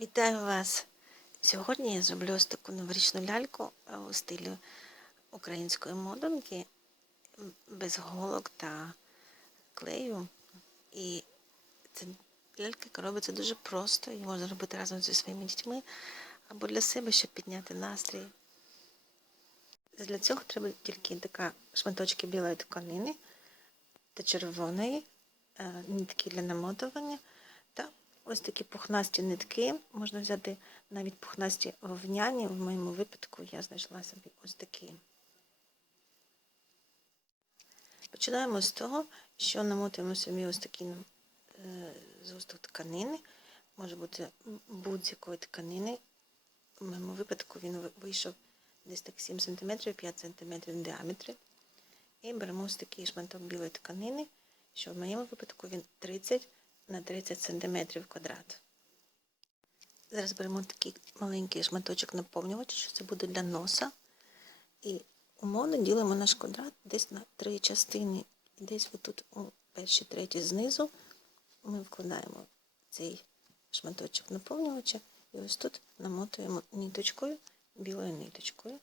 Вітаю вас! Сьогодні я зроблю ось таку новорічну ляльку е, у стилі української моденки м, без голок та клею. І це лялька яка робиться дуже просто, її можна робити разом зі своїми дітьми або для себе, щоб підняти настрій. Для цього треба тільки така шматочки білої тканини та червоної, е, нитки для намотування ось такі пухнасті нитки. Можна взяти навіть пухнасті вовняні. В моєму випадку я знайшла собі ось такі. Починаємо з того, що намотуємо собі ось такі е, зусток тканини. Може бути будь-якої тканини. В моєму випадку він вийшов десь так 7 см, 5 см в діаметрі. І беремо ось такий шматок білої тканини, що в моєму випадку він 30 на 30 см квадрат. Зараз беремо такий маленький шматочок наповнювача, що це буде для носа. І умовно ділимо наш квадрат десь на три частини. І десь отут у першій третій знизу ми вкладаємо цей шматочок наповнювача і ось тут намотуємо ниточкою, білою ниточкою.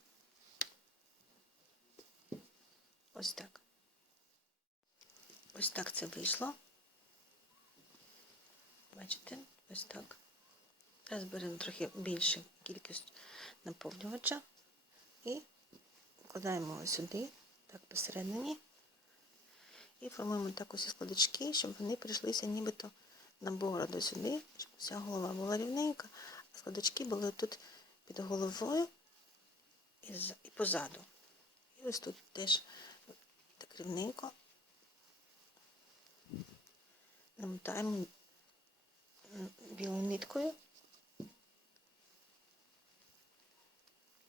Ось так. Ось так це вийшло. Бачите, ось так. Зараз беремо трохи більшу кількість наповнювача і вкладаємо ось сюди, так посередині. І формуємо так ось складочки, щоб вони прийшлися нібито на бороду сюди, щоб вся голова була рівненька, а складочки були тут під головою і, позаду. І ось тут теж так рівненько намотаємо білою ниткою,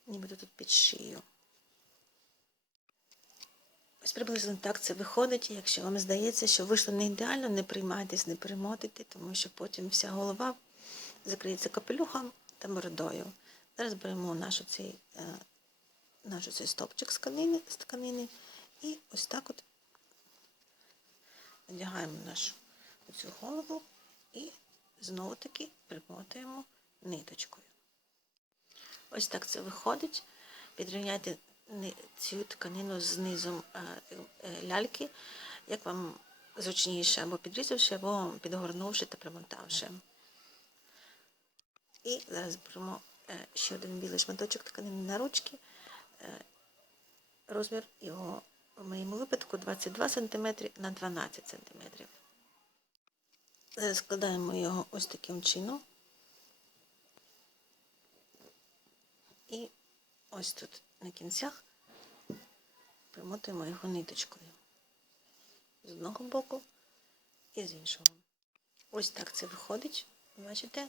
нібито тут під шию. Ось приблизно так це виходить. Якщо вам здається, що вийшло не ідеально, не приймайтесь, не перемотуйте, тому що потім вся голова закриється капелюхом та бородою. Зараз беремо нашу цей, е, наш цей стопчик з тканини, з тканини і ось так от одягаємо нашу цю голову і знову таки примотуємо ниточкою. Ось так це виходить. Підрівняйте цю тканину з низом е, е, ляльки, як вам зручніше, або підрізавши, або підгорнувши та примотавши. І зараз беремо е, ще один білий шматочок тканини на ручки. Розмір його в моєму випадку 22 см на 12 см. Зараз складаємо його ось таким чином. І ось тут на кінцях примотуємо його ниточкою. З одного боку і з іншого. Ось так це виходить. Бачите?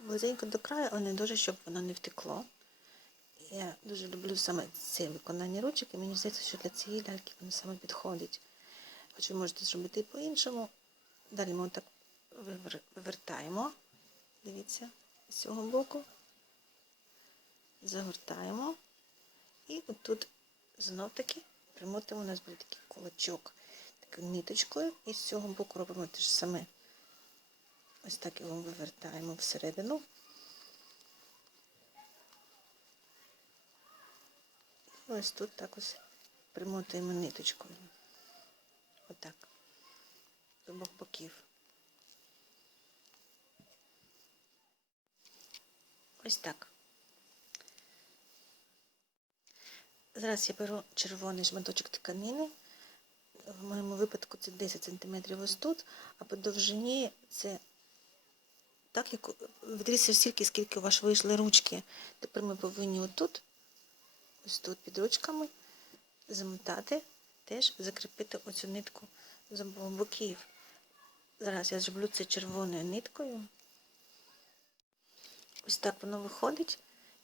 Близенько до краю, але не дуже, щоб воно не втекло. Я дуже люблю саме це виконання ручок, і мені здається, що для цієї ляльки воно саме підходить. Хоч ви можете зробити і по-іншому. Далі ми отак вивертаємо. Дивіться, з цього боку. Загортаємо. І отут знов таки примотимо, у нас буде такий кулачок такою ниточкою. І з цього боку робимо те ж саме. Ось так його вивертаємо всередину. І ось тут так ось примотуємо ниточкою. Отак. Обох боків. Ось так. Зараз я беру червоний шматочок тканини. В моєму випадку це 10 см ось тут, а по довжині це так, як відрізся стільки, скільки у вас вийшли ручки. Тепер ми повинні отут, ось тут під ручками, замотати, теж закріпити оцю нитку з обох боків. Зараз я зроблю це червоною ниткою. Ось так воно виходить.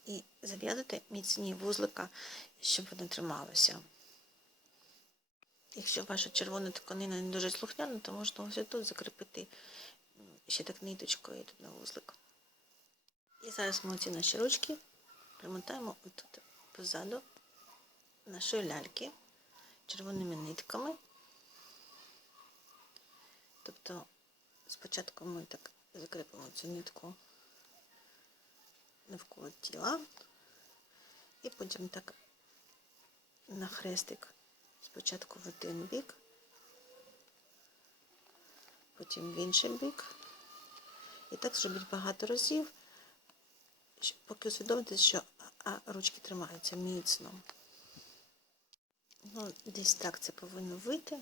І зав'язати міцні вузлика, щоб воно трималося. Якщо ваша червона тканина не дуже слухняна, то можна ось тут закріпити ще так ниточкою тут на вузлик. І зараз ми ці наші ручки примотаємо отут позаду нашої ляльки червоними нитками. Тобто спочатку ми так закріпимо цю нитку навколо тіла. І потім так на хрестик спочатку в один бік, потім в інший бік. І так зробіть багато разів, поки усвідомите, що а, ручки тримаються міцно. Ну, десь так це повинно вийти.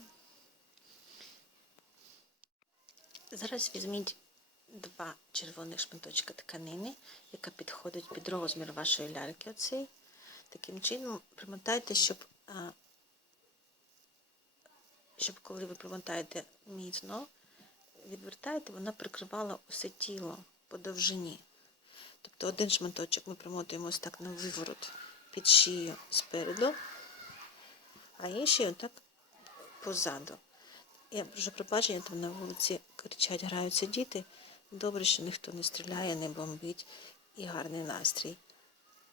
Зараз візьміть два червоних шматочка тканини, яка підходить під розмір вашої ляльки. Оцей. Таким чином примотайте, щоб, щоб коли ви примотаєте міцно, відвертаєте, вона прикривала усе тіло по довжині. Тобто один шматочок ми примотуємо ось так на виворот під шию спереду, а інший отак позаду. Я прошу пробачення, там на вулиці кричать, граються діти. Добре, що ніхто не стріляє, не бомбить і гарний настрій.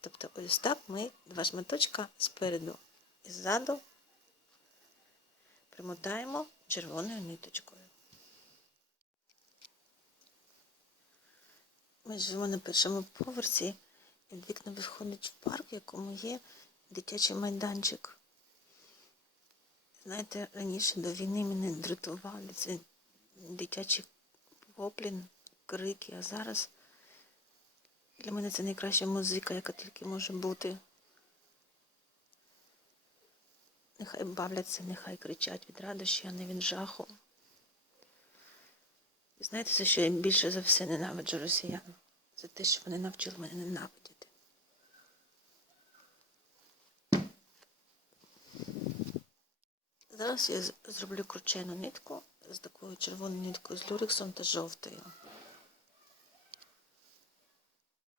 Тобто ось так ми два шматочка спереду і ззаду примотаємо червоною ниточкою. Ми живемо на першому поверсі, і вікна виходить в парк, в якому є дитячий майданчик. Знаєте, раніше до війни мене дратували це дитячий поплін, крики, а зараз для мене це найкраща музика, яка тільки може бути. Нехай бавляться, нехай кричать від радощі, а не від жаху. Знаєте, за що я більше за все ненавиджу росіян? За те, що вони навчили мене ненавидіти. Зараз я зроблю кручену нитку з такою червоною ниткою з люрексом та жовтою.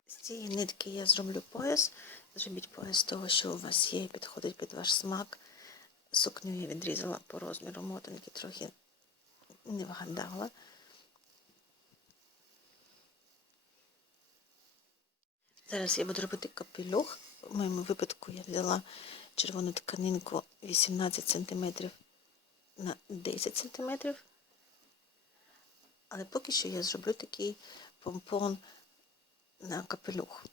З цієї нитки я зроблю пояс. Зробіть пояс того, що у вас є, підходить під ваш смак. Сукню я відрізала по розміру мотанки, трохи не вгадала. Зараз я буду робити капелюх. В моєму випадку я взяла червону тканинку 18 см на 10 см. Але поки що я зроблю такий помпон на капелюх.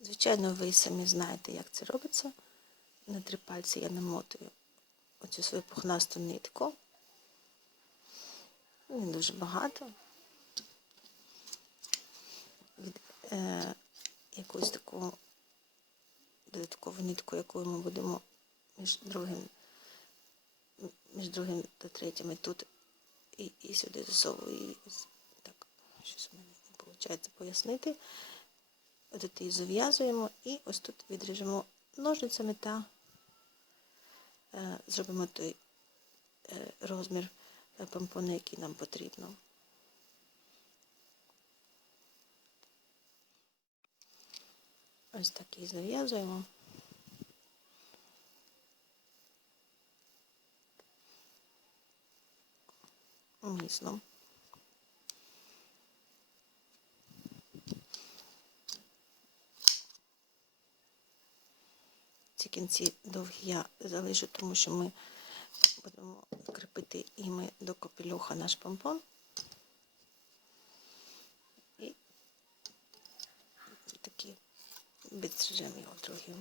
Звичайно, ви самі знаєте, як це робиться. На три пальці я намотую оцю свою пухнасту нитку. Не дуже багато. Від, е, якусь таку додаткову нитку, якою ми будемо між другим, між другим та третім і тут і, і сюди засовую так, щось в мене не виходить пояснити. От її зав'язуємо і ось тут відріжемо ножницями та е, зробимо той е, розмір помпону, який нам потрібно. Ось так її зав'язуємо. Міцно. Ці кінці довгі я залишу, тому що ми будемо кріпити іми до капелюха наш помпон. І такі відстрижемо його трохи.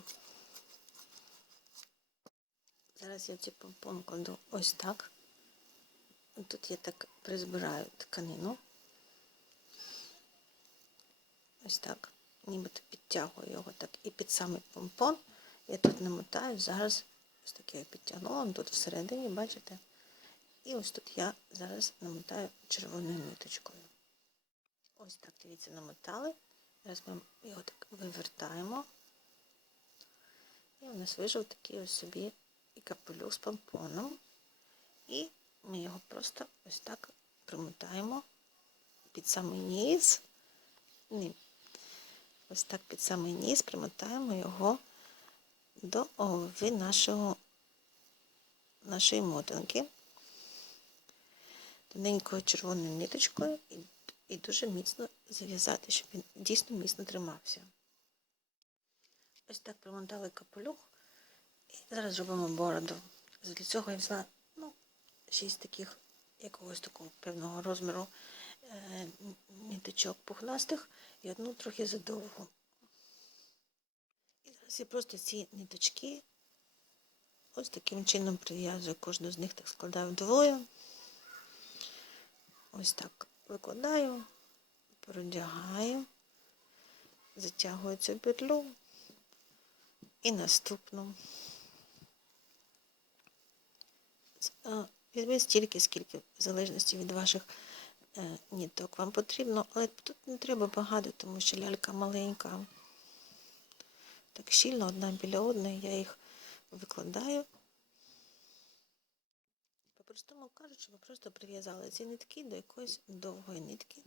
Зараз я цей помпон кладу ось так. Тут я так призбираю тканину. Ось так. Нібито підтягую його так. І під самий помпон я тут намотаю, зараз ось таке я підтягнула, тут всередині, бачите? І ось тут я зараз намотаю червоною ниточкою. Ось так, дивіться, намотали. Зараз ми його так вивертаємо. І у нас вийшов такий ось собі і капелюх з помпоном. І ми його просто ось так примотаємо під самий низ. Ні. Ось так під самий низ примотаємо його до голови нашого, нашої мотанки. Тоненькою червоною ниточкою і, дуже міцно зав'язати, щоб він дійсно міцно тримався. Ось так примотали капелюх. І зараз зробимо бороду. Для цього я взяла ну, шість таких якогось такого певного розміру е, ниточок пухнастих і одну трохи задовгу. І зараз я просто ці ниточки ось таким чином прив'язую. Кожну з них так складаю вдвоє. Ось так викладаю, продягаю, затягую цю петлю і наступну. Візьміть стільки, скільки, в залежності від ваших е, ніток вам потрібно, але тут не треба багато, тому що лялька маленька. Так щільно одна біля одної, я їх викладаю. По-простому кажучи, ви просто прив'язали ці нитки до якоїсь довгої нитки.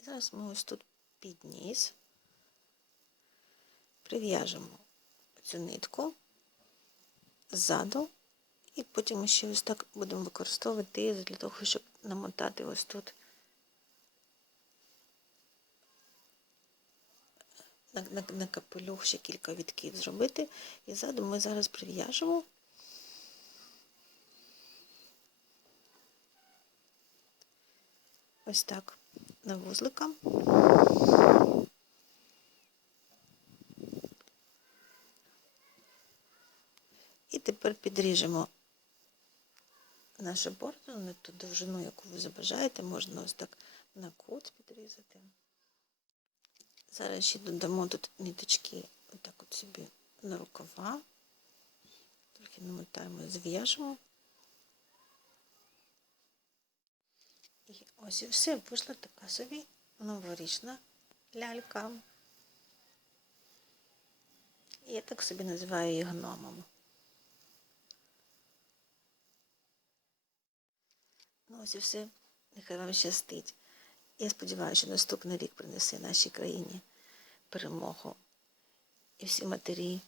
І зараз ми ось тут під ніс прив'яжемо цю нитку ззаду. І потім ще ось так будемо використовувати для того, щоб намотати ось тут на, на, на капелюх ще кілька вітків зробити. І ззаду ми зараз прив'яжемо. Ось так на вузлика. І тепер підріжемо нашу бороду на ту довжину, яку ви забажаєте, можна ось так на кут підрізати. Зараз ще додамо тут ниточки отак от собі на рукава. Трохи намотаємо і зв'яжемо. І ось і все, вийшла така собі новорічна лялька. Я так собі називаю її гномом. Ну ось і все. Нехай вам щастить. Я сподіваюся, що наступний рік принесе нашій країні перемогу. І всі матері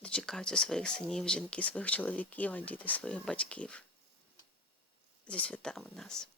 дочекаються своїх синів, жінки, своїх чоловіків, а діти своїх батьків. Зі святами нас.